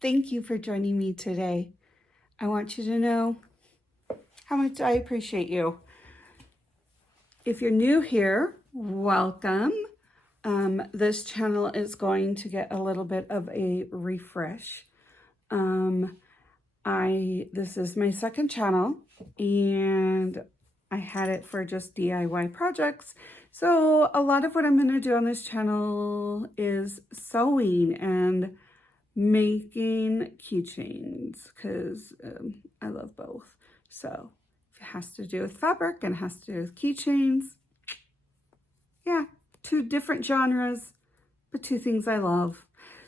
Thank you for joining me today. I want you to know how much I appreciate you. If you're new here, welcome. This channel is going to get a little bit of a refresh. This is my second channel, and I had it for just DIY projects. So a lot of what I'm going to do on this channel is sewing and making keychains, because I love both. So if it has to do with fabric and has to do with keychains, yeah, two different genres, but two things I love.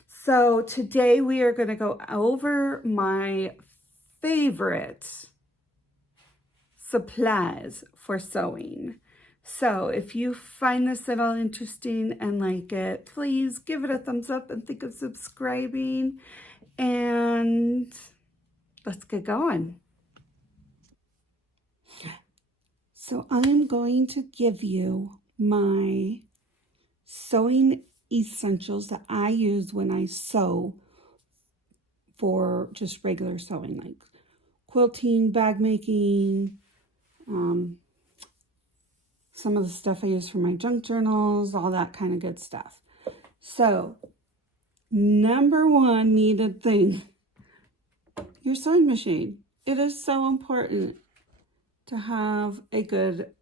So today we are going to go over my favorite supplies for sewing. So if you find this at all interesting and like it, please give it a thumbs up and think of subscribing, and let's get going. So I'm going to give you my sewing essentials that I use when I sew for just regular sewing, like quilting, bag making, some of the stuff I use for my junk journals, all that kind of good stuff. So, number one needed thing, your sewing machine. It is so important to have a good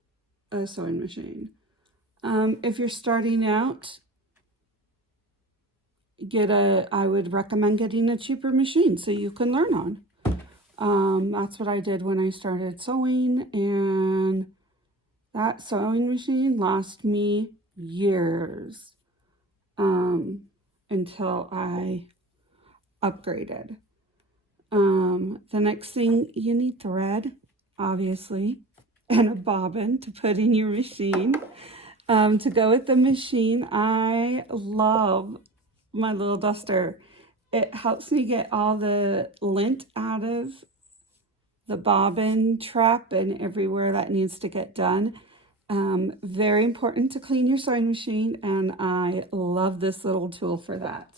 sewing machine. If you're starting out, I would recommend getting a cheaper machine so you can learn on. That's what I did when I started sewing, and that sewing machine lasted me years until I upgraded. The next thing, you need thread, obviously, and a bobbin to put in your machine. To go with the machine, I love my little duster. It helps me get all the lint out of the bobbin trap and everywhere that needs to get done. Very important to clean your sewing machine, and I love this little tool for that.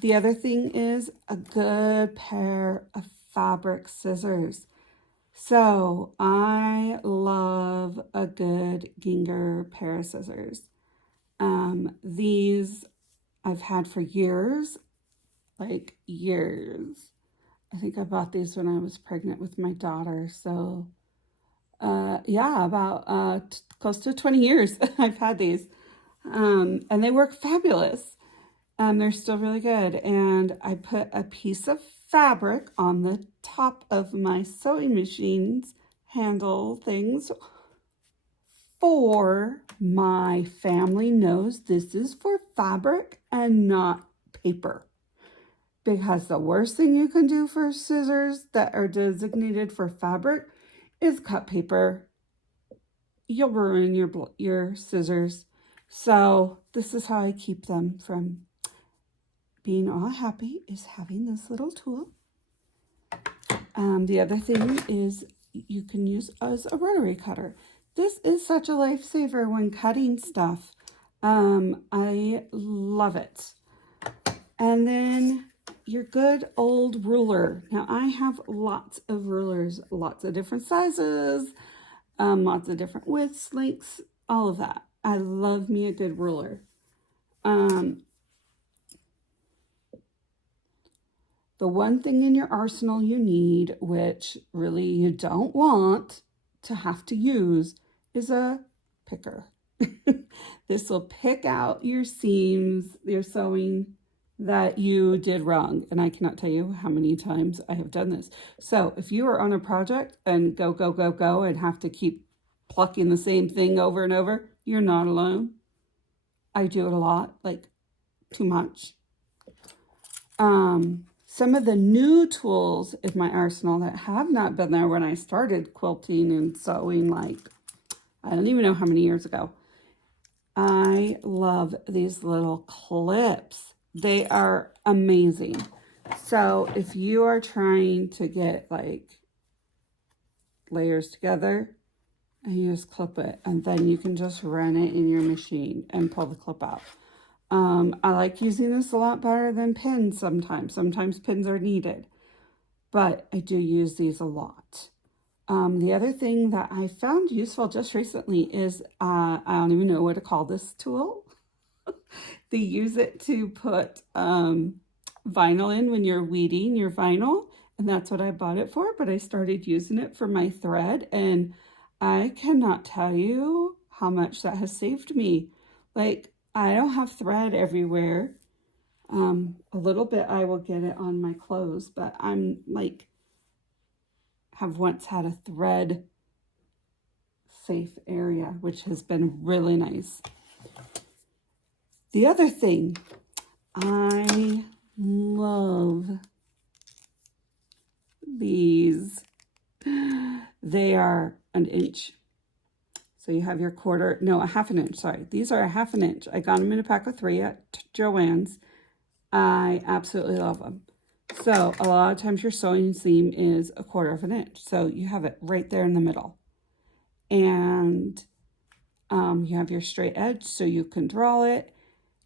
The other thing is a good pair of fabric scissors. So I love a good Ginger pair of scissors. These I've had for years, like years. I think I bought these when I was pregnant with my daughter. So yeah, about close to 20 years I've had these. And they work fabulous. They're still really good. And I put a piece of fabric on the top of my sewing machine's handle things, for my family knows this is for fabric and not paper. Because the worst thing you can do for scissors that are designated for fabric is cut paper. You'll ruin your scissors. So this is how I keep them from being all happy, is having this little tool. The other thing is you can use as a rotary cutter. This is such a lifesaver when cutting stuff. I love it. And then your good old ruler. Now I have lots of rulers, lots of different sizes, lots of different widths, lengths, all of that. I love me a good ruler. The one thing in your arsenal you need, which really you don't want to have to use, is a picker. This will pick out your seams, your sewing that you did wrong. And I cannot tell you how many times I have done this. So if you are on a project and go and have to keep plucking the same thing over and over, you're not alone. I do it a lot, like too much. Some of the new tools in my arsenal that have not been there when I started quilting and sewing, like, I don't even know how many years ago. I love these little clips. They are amazing. So if you are trying to get like layers together, and you just clip it, and then you can just run it in your machine and pull the clip out. I like using this a lot better than pins sometimes. Sometimes pins are needed, but I do use these a lot. The other thing that I found useful just recently is, I don't even know what to call this tool. They use it to put vinyl in when you're weeding your vinyl, and that's what I bought it for, but I started using it for my thread, and I cannot tell you how much that has saved me. Like, I don't have thread everywhere. A little bit I will get it on my clothes, but I'm like, have once had a thread safe area, which has been really nice. The other thing, I love these. They are an inch. So you have your a half an inch, sorry. These are a half an inch. I got them in a pack of 3 at Joann's. I absolutely love them. So a lot of times your sewing seam is 1/4 of an inch. So you have it right there in the middle. And you have your straight edge so you can draw it.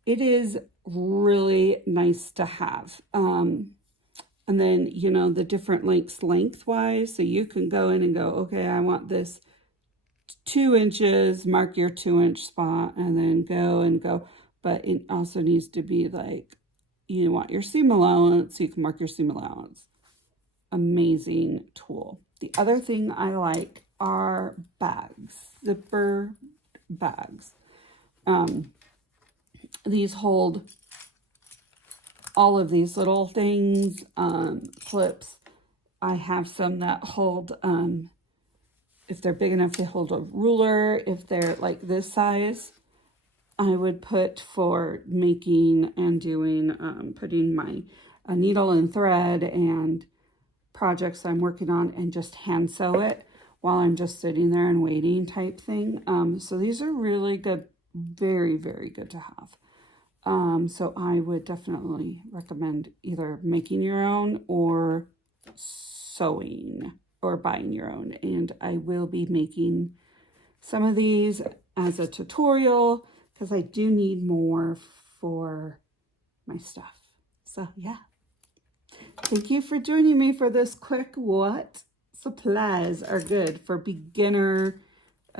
It is really nice to have. And then, you know, the different lengths lengthwise. So you can go in and go, okay, I want this 2 inches, mark your 2-inch spot, and then go and go. But it also needs to be like, you want your seam allowance, so you can mark your seam allowance. Amazing tool. The other thing I like are bags, zipper bags. These hold all of these little things, clips. I have some that hold, if they're big enough to hold a ruler, if they're like this size, I would put for making and doing, putting my needle and thread and projects I'm working on, and just hand sew it while I'm just sitting there and waiting type thing. So these are really good, very, very good to have. So I would definitely recommend either making your own or sewing or buying your own. And I will be making some of these as a tutorial because I do need more for my stuff. So yeah. Thank you for joining me for this quick what supplies are good for beginner,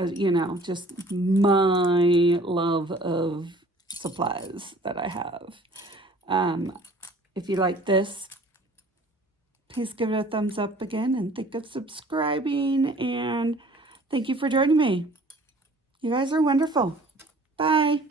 you know, just my love of supplies that I have. If you like this, please give it a thumbs up again and think of subscribing, and thank you for joining me. You guys are wonderful. Bye.